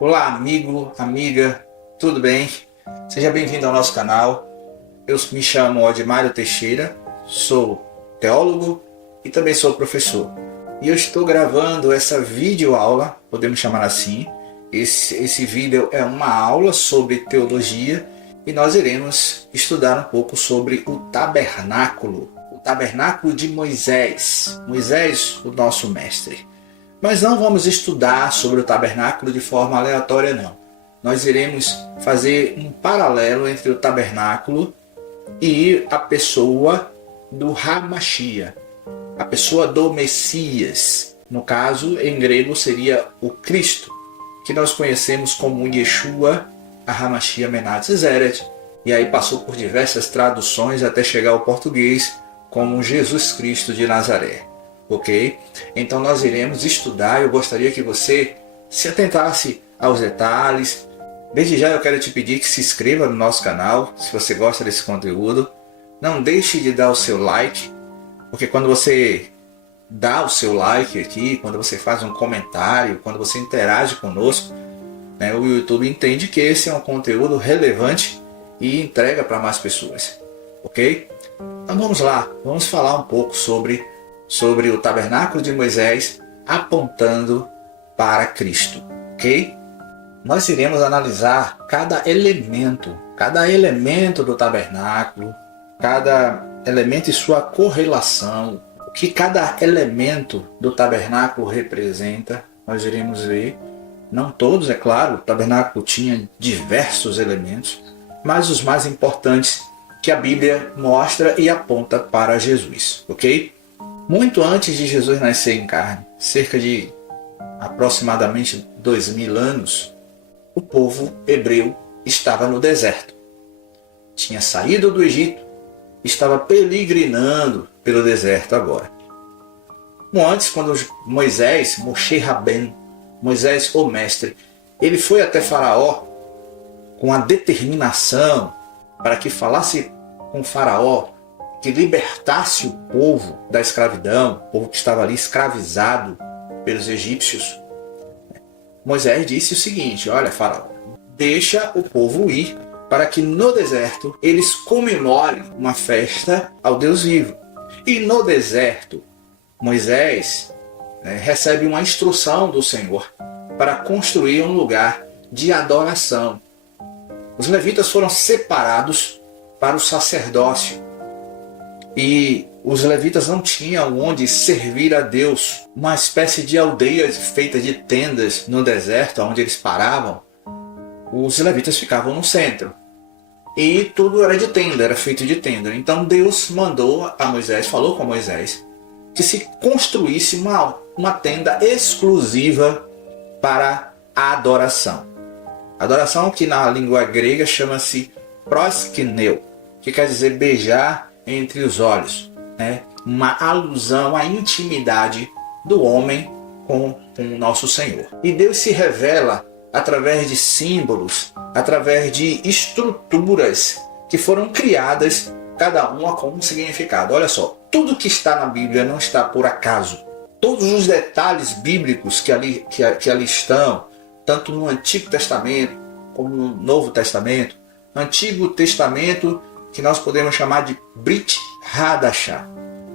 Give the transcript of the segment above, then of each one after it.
Olá, amigo, amiga, tudo bem? Seja bem-vindo ao nosso canal. Eu me chamo Odmário Teixeira, sou teólogo e também sou professor. E eu estou gravando essa videoaula, podemos chamar assim. Esse vídeo é uma aula sobre teologia e nós iremos estudar um pouco sobre o tabernáculo de Moisés. Moisés, o nosso mestre. Mas não vamos estudar sobre o tabernáculo de forma aleatória, não. Nós iremos fazer um paralelo entre o tabernáculo e a pessoa do Hamashia, a pessoa do Messias. No caso, em grego, seria o Cristo, que nós conhecemos como Yeshua HaMashiach Ben-Nazareth, e aí passou por diversas traduções até chegar ao português como Jesus Cristo de Nazaré. Ok? Então nós iremos estudar. Eu gostaria que você se atentasse aos detalhes. Desde já eu quero te pedir que se inscreva no nosso canal, se você gosta desse conteúdo. Não deixe de dar o seu like, porque quando você dá o seu like aqui, quando você faz um comentário, quando você interage conosco, né, o YouTube entende que esse é um conteúdo relevante e entrega para mais pessoas. Ok? Então vamos lá, vamos falar um pouco sobre o tabernáculo de Moisés apontando para Cristo, ok? Nós iremos analisar cada elemento do tabernáculo, cada elemento e sua correlação, o que cada elemento do tabernáculo representa, nós iremos ver. Não todos, é claro, o tabernáculo tinha diversos elementos, mas os mais importantes que a Bíblia mostra e aponta para Jesus, ok? Muito antes de Jesus nascer em carne, cerca de aproximadamente 2000 anos, o povo hebreu estava no deserto. Tinha saído do Egito, estava peregrinando pelo deserto agora. Antes, quando Moisés, Moshe Rabben, Moisés o mestre, ele foi até Faraó com a determinação para que falasse com Faraó, que libertasse o povo da escravidão, o povo que estava ali escravizado pelos egípcios. Moisés disse o seguinte: olha, Faraó, deixa o povo ir para que no deserto eles comemorem uma festa ao Deus vivo. E no deserto, Moisés recebe uma instrução do Senhor para construir um lugar de adoração. Os levitas foram separados para o sacerdócio. E os levitas não tinham onde servir a Deus. Uma espécie de aldeia feita de tendas no deserto, onde eles paravam. Os levitas ficavam no centro. E tudo era de tenda, era feito de tenda. Então Deus mandou a Moisés, falou com Moisés, que se construísse uma tenda exclusiva para a adoração. Adoração que na língua grega chama-se proskuneo, que quer dizer beijar entre os olhos, né? Uma alusão à intimidade do homem com o nosso Senhor. E Deus se revela através de símbolos, através de estruturas que foram criadas, cada uma com um significado. Olha só, tudo que está na Bíblia não está por acaso. Todos os detalhes bíblicos que ali estão, tanto no Antigo Testamento como no Novo Testamento. Antigo Testamento, que nós podemos chamar de Brit Hadashah,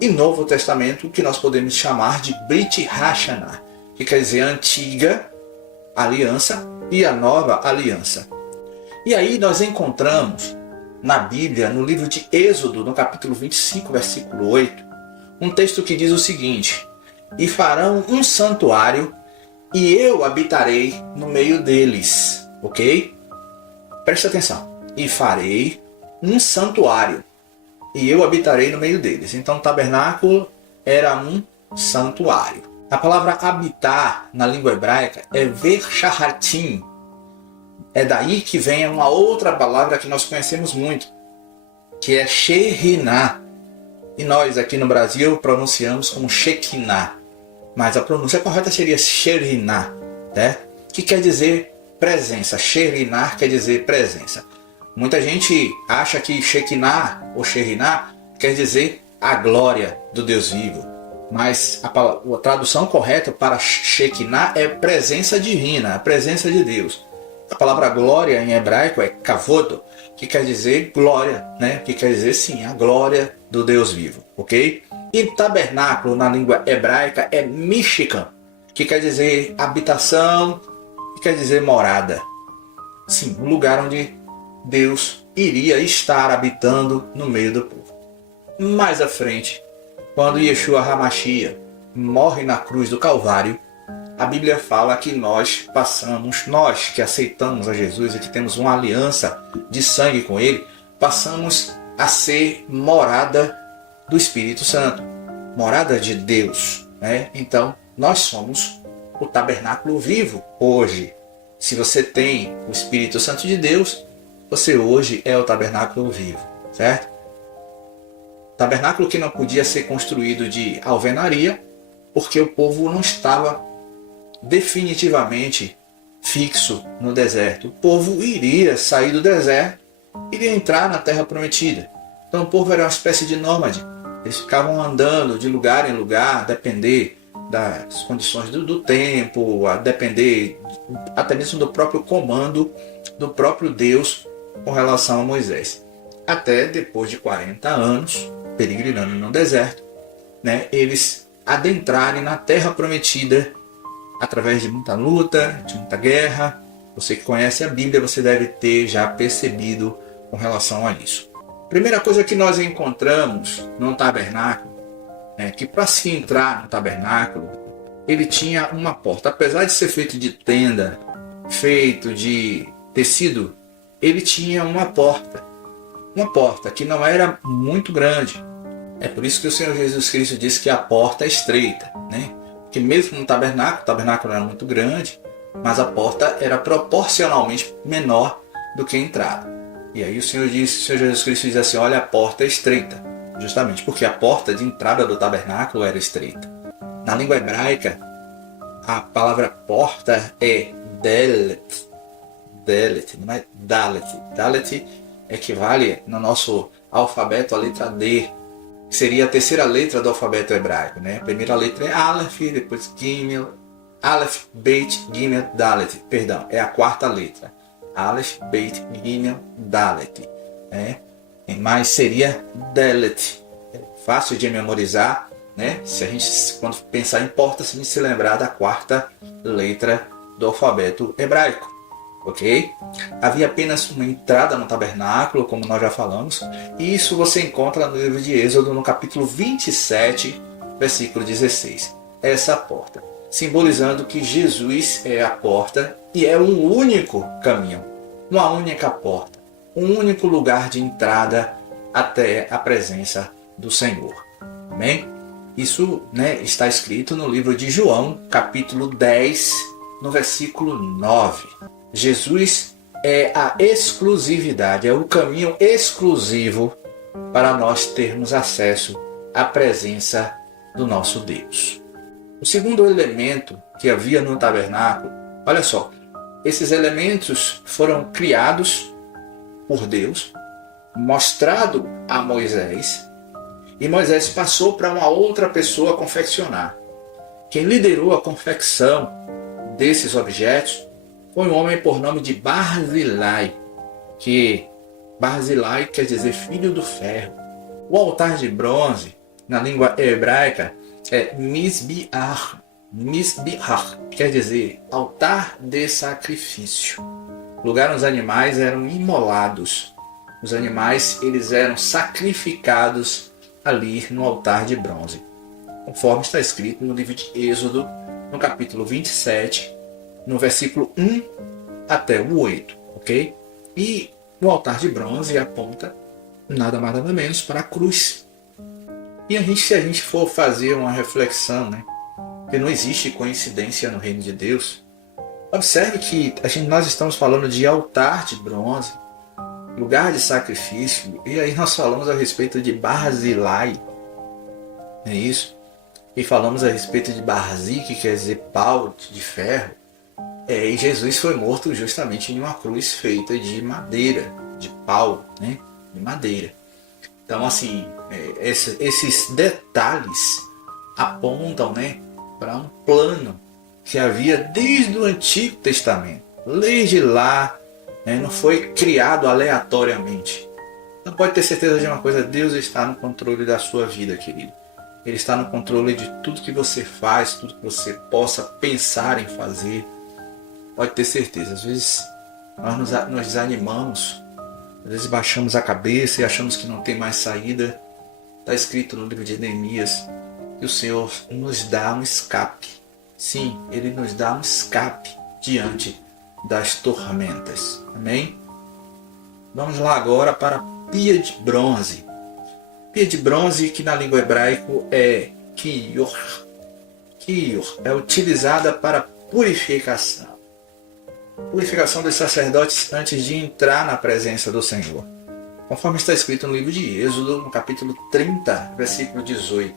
e Novo Testamento, que nós podemos chamar de Brit Hashanah, que quer dizer a antiga aliança e a nova aliança. E aí nós encontramos na Bíblia, no livro de Êxodo, no capítulo 25, versículo 8, um texto que diz o seguinte: e farão um santuário e eu habitarei no meio deles. Ok? Preste atenção. E farei um santuário e eu habitarei no meio deles. Então o tabernáculo era um santuário. A palavra habitar na língua hebraica é ver shahatim. É daí que vem uma outra palavra que nós conhecemos muito, que é Shekhinah. E nós aqui no Brasil pronunciamos como Shekinah, mas a pronúncia correta seria Shekhinah, né? Que quer dizer presença. Shekhinah quer dizer presença. Muita gente acha que Shekinah ou Shekhinah quer dizer a glória do Deus vivo. Mas a tradução correta para Shekinah é presença divina, a presença de Deus. A palavra glória em hebraico é kavod, que quer dizer glória, né? Que quer dizer sim, a glória do Deus vivo, ok? E tabernáculo na língua hebraica é mishkan, que quer dizer habitação, que quer dizer morada. Sim, um lugar onde Deus iria estar habitando no meio do povo. Mais à frente, quando Yeshua HaMashiach morre na cruz do Calvário, a Bíblia fala que nós que aceitamos a Jesus e que temos uma aliança de sangue com Ele, passamos a ser morada do Espírito Santo, morada de Deus, né? Então, nós somos o tabernáculo vivo hoje. Se você tem o Espírito Santo de Deus, você hoje é o tabernáculo vivo, certo? Tabernáculo que não podia ser construído de alvenaria, porque o povo não estava definitivamente fixo no deserto. O povo iria sair do deserto, iria entrar na terra prometida. Então o povo era uma espécie de nômade. Eles ficavam andando de lugar em lugar, a depender das condições do tempo, a depender até mesmo do próprio comando do próprio Deus com relação a Moisés. Até depois de 40 anos, peregrinando no deserto, né, eles adentrarem na terra prometida através de muita luta, de muita guerra. Você que conhece a Bíblia, você deve ter já percebido com relação a isso. Primeira coisa que nós encontramos no tabernáculo é que para se entrar no tabernáculo, ele tinha uma porta. Apesar de ser feito de tenda, feito de tecido, ele tinha uma porta. Uma porta que não era muito grande. É por isso que o Senhor Jesus Cristo disse que a porta é estreita, né? Que mesmo no tabernáculo, o tabernáculo era muito grande, mas a porta era proporcionalmente menor do que a entrada. E aí o Senhor Jesus Cristo diz assim, olha, a porta é estreita, justamente porque a porta de entrada do tabernáculo era estreita. Na língua hebraica, a palavra porta é delet, não é dalet. Dalet equivale no nosso alfabeto à letra D, que seria a terceira letra do alfabeto hebraico, né? A primeira letra é Aleph, depois Gimel, Aleph, Beit, Gimel, Dalet. Perdão, é a quarta letra. Aleph, Beit, Gimel, Dalet. Né? Mas seria Delet. É fácil de memorizar, né? Se a gente, quando pensar em porta, se a gente se lembrar da quarta letra do alfabeto hebraico. Ok? Havia apenas uma entrada no tabernáculo, como nós já falamos, e isso você encontra no livro de Êxodo, no capítulo 27, versículo 16. Essa porta, simbolizando que Jesus é a porta e é um único caminho, uma única porta, um único lugar de entrada até a presença do Senhor. Amém? Isso, né, está escrito no livro de João, capítulo 10, no versículo 9. Jesus é a exclusividade, é o caminho exclusivo para nós termos acesso à presença do nosso Deus. O segundo elemento que havia no tabernáculo, olha só, esses elementos foram criados por Deus, mostrado a Moisés, e Moisés passou para uma outra pessoa confeccionar. Quem liderou a confecção desses objetos foi um homem por nome de Barzilai, que Barzilai quer dizer filho do ferro. O altar de bronze, na língua hebraica, é Mizbeach. Mizbeach quer dizer altar de sacrifício. O lugar onde os animais eram imolados. Os animais eles eram sacrificados ali no altar de bronze, conforme está escrito no livro de Êxodo, no capítulo 27, no versículo 1 até o 8, ok? E o altar de bronze aponta nada mais nada menos para a cruz. E se a gente for fazer uma reflexão, né? Que não existe coincidência no reino de Deus. Observe que nós estamos falando de altar de bronze, lugar de sacrifício, e aí nós falamos a respeito de Barzilai, é isso? E falamos a respeito de Barzi, que quer dizer pau de ferro. E Jesus foi morto justamente em uma cruz feita de madeira, de pau, né? De madeira. Então, assim, esses detalhes apontam, né, para um plano que havia desde o Antigo Testamento. Desde lá, né, não foi criado aleatoriamente. Então pode ter certeza de uma coisa: Deus está no controle da sua vida, querido. Ele está no controle de tudo que você faz, tudo que você possa pensar em fazer. Pode ter certeza. Às vezes nós desanimamos, às vezes baixamos a cabeça e achamos que não tem mais saída. Está escrito no livro de Neemias que o Senhor nos dá um escape. Sim, Ele nos dá um escape diante das tormentas. Amém? Vamos lá agora para a pia de bronze. Pia de bronze, que na língua hebraica é kior. Kior é utilizada para purificação. Purificação dos sacerdotes antes de entrar na presença do Senhor. Conforme está escrito no livro de Êxodo, no capítulo 30, versículo 18.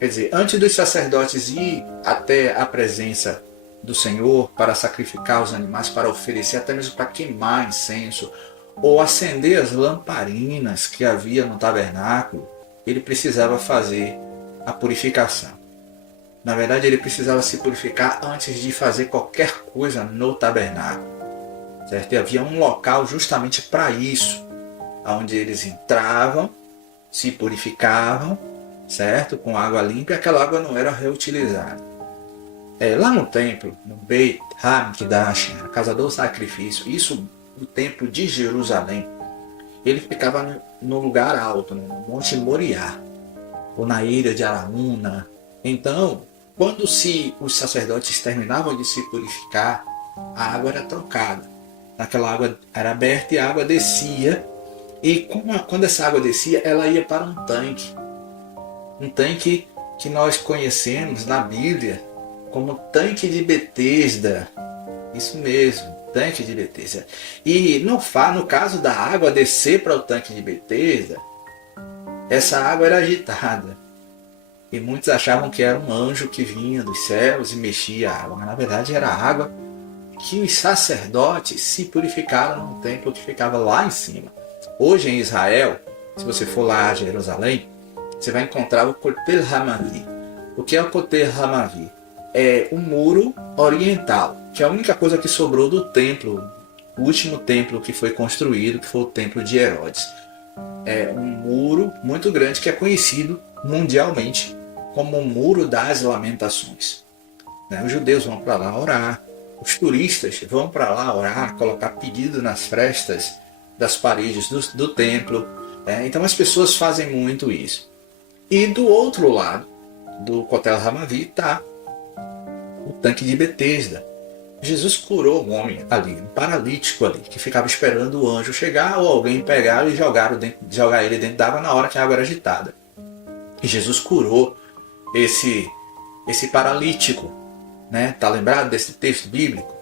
Quer dizer, antes dos sacerdotes ir até a presença do Senhor para sacrificar os animais, para oferecer, até mesmo para queimar incenso, ou acender as lamparinas que havia no tabernáculo, ele precisava fazer a purificação. Na verdade, ele precisava se purificar antes de fazer qualquer coisa no tabernáculo. Certo? E havia um local justamente para isso, onde eles entravam, se purificavam, certo? Com água limpa, e aquela água não era reutilizada. Lá no templo, no Beit HaMikdash, a casa do sacrifício, isso no templo de Jerusalém, ele ficava no lugar alto, no Monte Moriá, ou na ilha de Aramuna. Então, quando os sacerdotes terminavam de se purificar, a água era trocada. Aquela água era aberta e a água descia. E quando essa água descia, ela ia para um tanque. Um tanque que nós conhecemos na Bíblia como tanque de Betesda. Isso mesmo, tanque de Betesda. E no caso da água descer para o tanque de Betesda, essa água era agitada. E muitos achavam que era um anjo que vinha dos céus e mexia a água. Mas na verdade era a água que os sacerdotes se purificaram no templo que ficava lá em cima. Hoje em Israel, se você for lá a Jerusalém, você vai encontrar o Kotel Hamavi. O que é o Kotel Hamavi? É um muro oriental, que é a única coisa que sobrou do templo, o último templo que foi construído, que foi o templo de Herodes. É um muro muito grande que é conhecido mundialmente como o Muro das Lamentações. Os judeus vão para lá orar, os turistas vão para lá orar, colocar pedido nas frestas das paredes do templo. Então as pessoas fazem muito isso. E do outro lado do Kotel Hamavi está o tanque de Betesda. Jesus curou um homem ali, um paralítico ali, que ficava esperando o anjo chegar ou alguém pegar e jogar ele dentro d'água na hora que a água era agitada. E Jesus curou esse paralítico. Tá lembrado desse texto bíblico?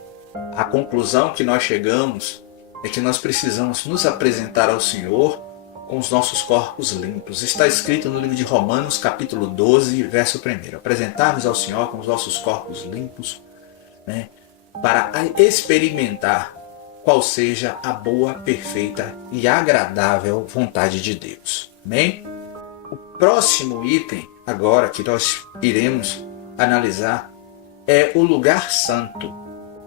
A conclusão que nós chegamos é que nós precisamos nos apresentar ao Senhor com os nossos corpos limpos. Está escrito no livro de Romanos, capítulo 12, verso 1. Apresentar-nos ao Senhor com os nossos corpos limpos, para experimentar qual seja a boa, perfeita e agradável vontade de Deus. Amém? O próximo item, agora, que nós iremos analisar, é o lugar santo.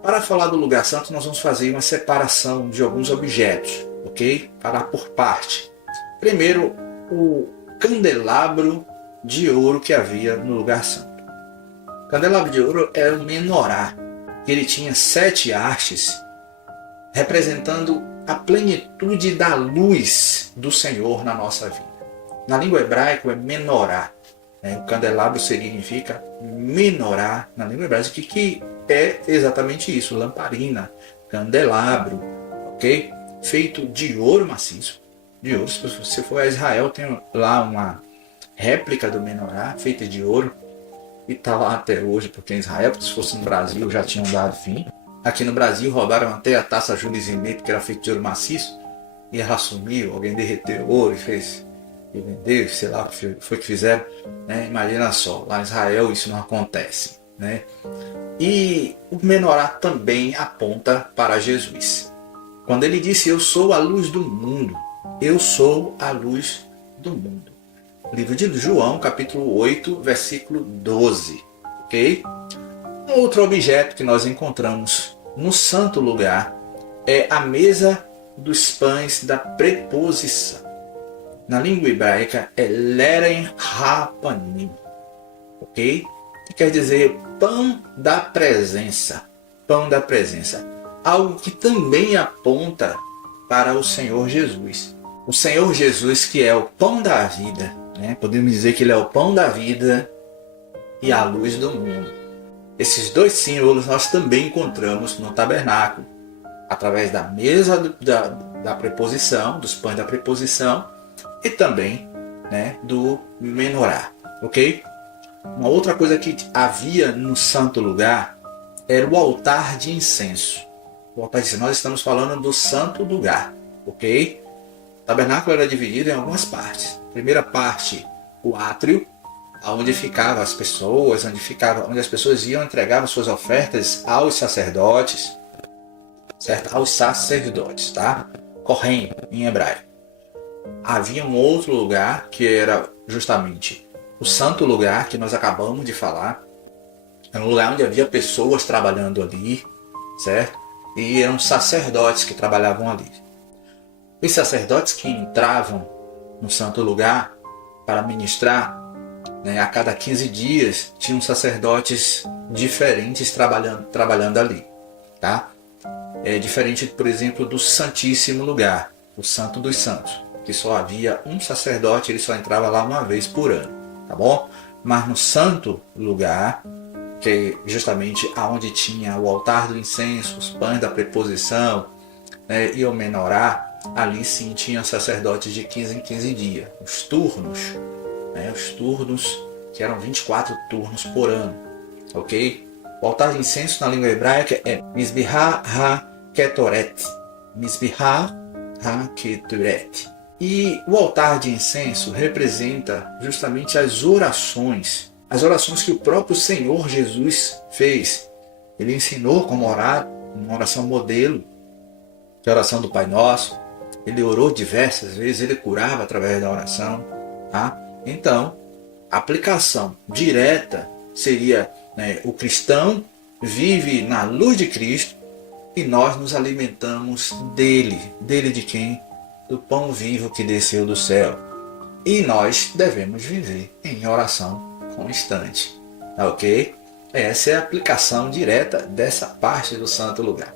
Para falar do lugar santo, nós vamos fazer uma separação de alguns objetos, ok? Falar por parte. Primeiro, o candelabro de ouro que havia no lugar santo. O candelabro de ouro era o menorá. Ele tinha 7 hastes, representando a plenitude da luz do Senhor na nossa vida. Na língua hebraica é menorá. O candelabro significa menorá na língua hebraica, que é exatamente isso, lamparina, candelabro, ok? Feito de ouro maciço. De ouro. Se você for a Israel, tem lá uma réplica do menorá feita de ouro. E está lá até hoje, porque em Israel, porque se fosse no Brasil já tinham dado fim. Aqui no Brasil roubaram até a taça Jules Rimet, que era feita de ouro maciço, e ela sumiu, alguém derreteu ouro e fez, e vendeu, sei lá o que foi que fizeram. Imagina só, lá em Israel isso não acontece. E o menorá também aponta para Jesus. Quando ele disse: eu sou a luz do mundo, eu sou a luz do mundo. Livro de João, capítulo 8, versículo 12. Ok? Um outro objeto que nós encontramos no santo lugar é a mesa dos pães da preposição. Na língua hebraica é Leren Hapanim, ok? Que quer dizer pão da presença. Pão da presença. Algo que também aponta para o Senhor Jesus. O Senhor Jesus, que é o pão da vida, né? Podemos dizer que ele é o pão da vida e a luz do mundo. Esses dois símbolos nós também encontramos no tabernáculo, através da mesa da preposição, dos pães da preposição, e também, né, do menorá, ok? Uma outra coisa que havia no santo lugar era o altar de incenso. O altar de incenso, nós estamos falando do santo lugar, ok? O tabernáculo era dividido em algumas partes. Primeira parte, o átrio, onde ficavam as pessoas, onde as pessoas iam entregar suas ofertas aos sacerdotes, certo? Aos sacerdotes, tá? Kohen em hebraico. Havia um outro lugar que era justamente o santo lugar que nós acabamos de falar. Era um lugar onde havia pessoas trabalhando ali, certo? E eram sacerdotes que trabalhavam ali. Os sacerdotes que entravam no santo lugar para ministrar, né, a cada 15 dias tinham sacerdotes diferentes trabalhando ali, tá? É diferente, por exemplo, do Santíssimo Lugar, o Santo dos Santos, que só havia um sacerdote, ele só entrava lá uma vez por ano, tá bom? Mas no Santo Lugar, que é justamente aonde tinha o altar do incenso, os pães da preposição, né, e o menorá, ali sim tinham sacerdotes de 15 em 15 dias, os turnos, né, os turnos que eram 24 turnos por ano, ok? O altar de incenso na língua hebraica é Mizbeha HaKetoret, Mizbeha HaKetoret. E o altar de incenso representa justamente as orações que o próprio Senhor Jesus fez. Ele ensinou como orar, uma oração modelo, que é a oração do Pai Nosso. Ele orou diversas vezes, ele curava através da oração, tá? Então, a aplicação direta seria, né, o cristão vive na luz de Cristo e nós nos alimentamos dele. Dele de quem? Do pão vivo que desceu do céu. E nós devemos viver em oração constante, ok? Essa é a aplicação direta dessa parte do santo lugar.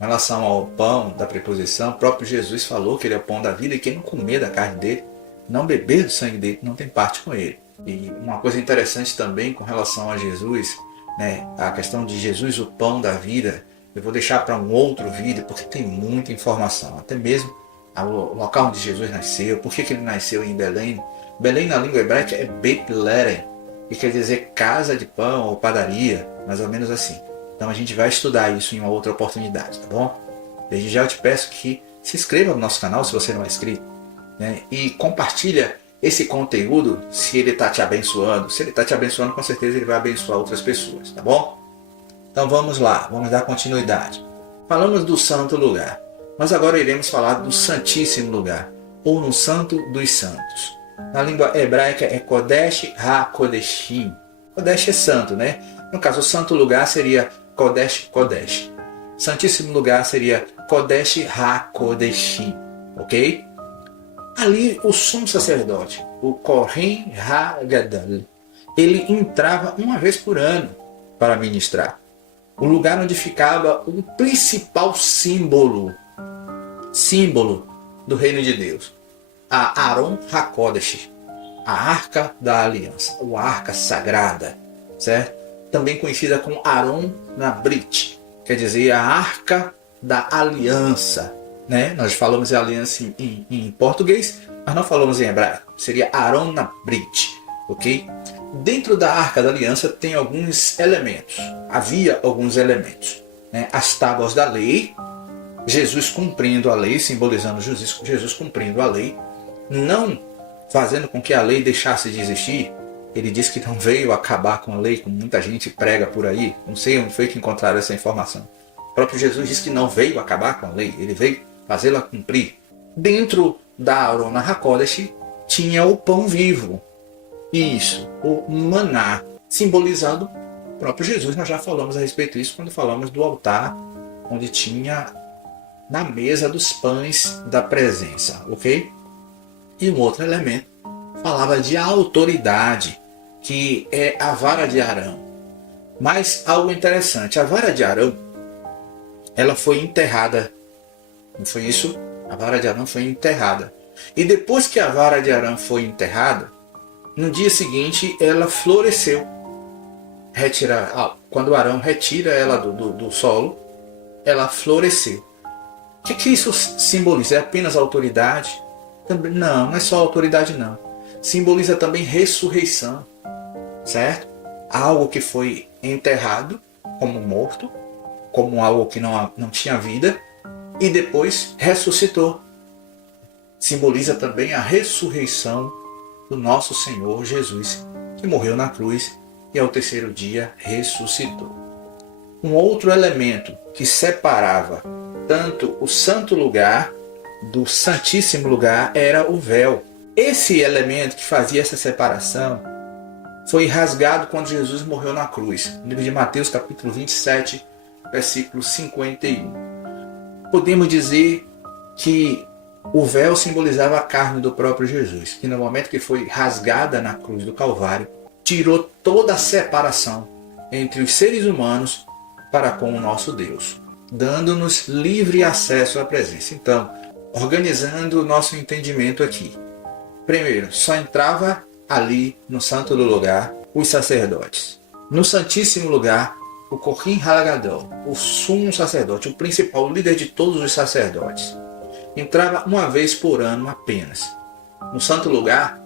Em relação ao pão da preposição, o próprio Jesus falou que ele é o pão da vida e quem não comer da carne dele, não beber do sangue dele, não tem parte com ele. E uma coisa interessante também com relação a Jesus, né, a questão de Jesus, o pão da vida, eu vou deixar para um outro vídeo porque tem muita informação, até mesmo o local onde Jesus nasceu, por que ele nasceu em Belém. Belém na língua hebraica é Beit Lehem, que quer dizer casa de pão ou padaria, mais ou menos assim. Então a gente vai estudar isso em uma outra oportunidade, tá bom? Desde já eu te peço que se inscreva no nosso canal se você não é inscrito, né? E compartilha esse conteúdo se ele está te abençoando. Se ele está te abençoando, com certeza ele vai abençoar outras pessoas, tá bom? Então vamos lá, vamos dar continuidade. Falamos do santo lugar, mas agora iremos falar do Santíssimo Lugar, ou no Santo dos Santos. Na língua hebraica é Kodesh HaKodeshim. Kodesh é santo, né? No caso, o santo lugar seria Kodesh Kodesh. Santíssimo lugar seria Kodesh HaKodeshim, ok? Ali o sumo sacerdote, o Kohen HaGadol, ele entrava uma vez por ano para ministrar. O lugar onde ficava o principal símbolo do reino de Deus, a Aron HaKodesh, a Arca da Aliança, ou a Arca Sagrada, certo? Também conhecida como Aron Nabrit, quer dizer a Arca da Aliança, né? Nós falamos em aliança em português, mas não falamos em hebraico, seria Aron Nabrit, ok? Dentro da Arca da Aliança tem alguns elementos, havia alguns elementos, né? As tábuas da lei, Jesus cumprindo a lei, simbolizando Jesus cumprindo a lei, não fazendo com que a lei deixasse de existir. Ele diz que não veio acabar com a lei, como muita gente prega por aí. Não sei onde foi que encontraram essa informação. O próprio Jesus diz que não veio acabar com a lei, ele veio fazê-la cumprir. Dentro da Arona HaKodesh tinha o pão vivo. Isso, o maná, simbolizando o próprio Jesus. Nós já falamos a respeito disso quando falamos do altar, onde tinha na mesa dos pães da presença, ok? E um outro elemento falava de autoridade, que é a vara de Arão. Mas algo interessante, a vara de Arão, ela foi enterrada. Não foi isso? A vara de Arão foi enterrada. E depois que a vara de Arão foi enterrada, no dia seguinte ela floresceu. Quando Arão retira ela do solo, ela floresceu. O que isso simboliza? É apenas autoridade? Não, não é só autoridade não. Simboliza também ressurreição, certo? Algo que foi enterrado como morto, como algo que não tinha vida, e depois ressuscitou. Simboliza também a ressurreição do nosso Senhor Jesus, que morreu na cruz e ao terceiro dia ressuscitou. Um outro elemento que separava tanto o santo lugar do santíssimo lugar era o véu. Esse elemento que fazia essa separação foi rasgado quando Jesus morreu na cruz. No livro de Mateus, capítulo 27, versículo 51. Podemos dizer que o véu simbolizava a carne do próprio Jesus, que no momento que foi rasgada na cruz do Calvário, tirou toda a separação entre os seres humanos para com o nosso Deus, dando-nos livre acesso à presença. Então, organizando o nosso entendimento aqui. Primeiro, só entrava ali no santo do lugar os sacerdotes. No santíssimo lugar, o Kohen Halagadol, o sumo sacerdote, o principal, o líder de todos os sacerdotes, entrava uma vez por ano apenas. No santo lugar,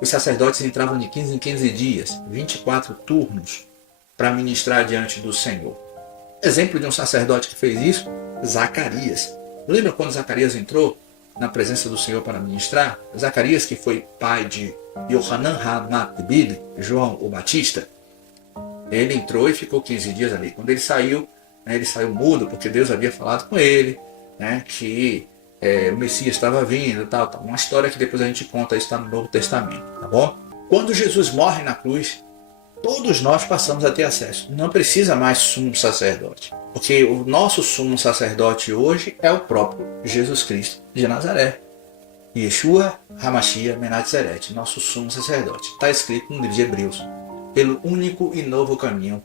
os sacerdotes entravam de 15 em 15 dias, 24 turnos, para ministrar diante do Senhor. Exemplo de um sacerdote que fez isso, Zacarias. Lembra quando Zacarias entrou na presença do Senhor para ministrar? Zacarias, que foi pai de Yohanan HaMatbili, João o Batista, ele entrou e ficou 15 dias ali. Quando ele saiu mudo, porque Deus havia falado com ele, que o Messias estava vindo, tal. Uma história que depois a gente conta, está no Novo Testamento, tá bom? Quando Jesus morre na cruz, todos nós passamos a ter acesso. Não precisa mais sumo sacerdote, porque o nosso sumo sacerdote hoje é o próprio Jesus Cristo de Nazaré. Yeshua HaMashiach Menatzeret, nosso sumo sacerdote. Está escrito no livro de Hebreus. Pelo único e novo caminho,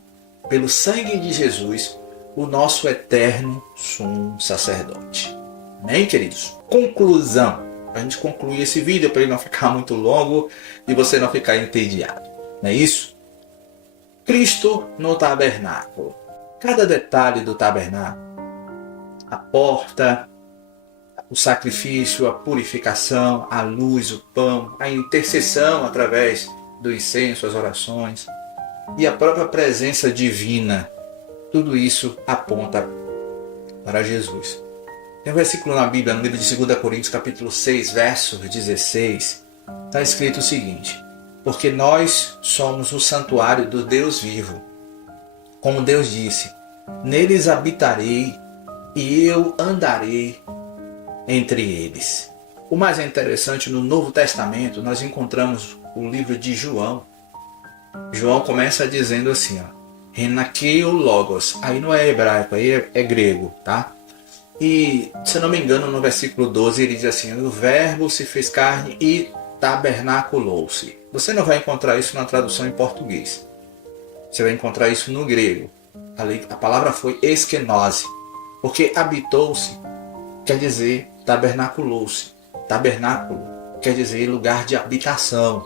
pelo sangue de Jesus, o nosso eterno sumo sacerdote. Amém, queridos? Conclusão. A gente concluir esse vídeo para ele não ficar muito longo e você não ficar entediado. Não é isso? Cristo no tabernáculo. Cada detalhe do tabernáculo, a porta, o sacrifício, a purificação, a luz, o pão, a intercessão através do incenso, as orações e a própria presença divina, tudo isso aponta para Jesus. Tem um versículo na Bíblia, no livro de 2 Coríntios, capítulo 6, verso 16, está escrito o seguinte: porque nós somos o santuário do Deus vivo. Como Deus disse, neles habitarei e eu andarei entre eles. O mais interessante, no Novo Testamento, nós encontramos o livro de João. João começa dizendo assim, Renakeu Logos. Aí não é hebraico, aí é grego, tá? E, se não me engano, no versículo 12 ele diz assim: o verbo se fez carne e tabernaculou-se. Você não vai encontrar isso na tradução em português. Você vai encontrar isso no grego. Ali, a palavra foi eskenose, porque habitou-se quer dizer tabernaculou-se. Tabernáculo quer dizer lugar de habitação.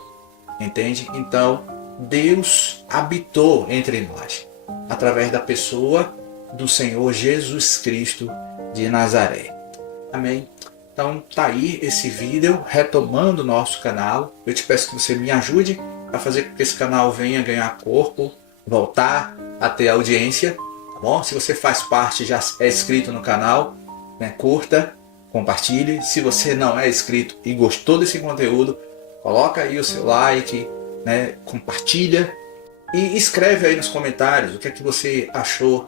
Entende? Então, Deus habitou entre nós através da pessoa do Senhor Jesus Cristo de Nazaré. Amém? Então tá aí esse vídeo retomando o nosso canal. Eu te peço que você me ajude a fazer com que esse canal venha ganhar corpo, voltar a ter audiência, tá bom? Se você faz parte, já é inscrito no canal, curta, compartilhe. Se você não é inscrito e gostou desse conteúdo, coloca aí o seu like, compartilha e escreve aí nos comentários o que é que você achou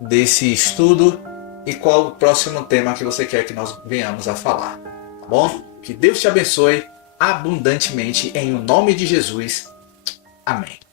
desse estudo e qual o próximo tema que você quer que nós venhamos a falar, tá bom? Que Deus te abençoe abundantemente em o nome de Jesus. Amém.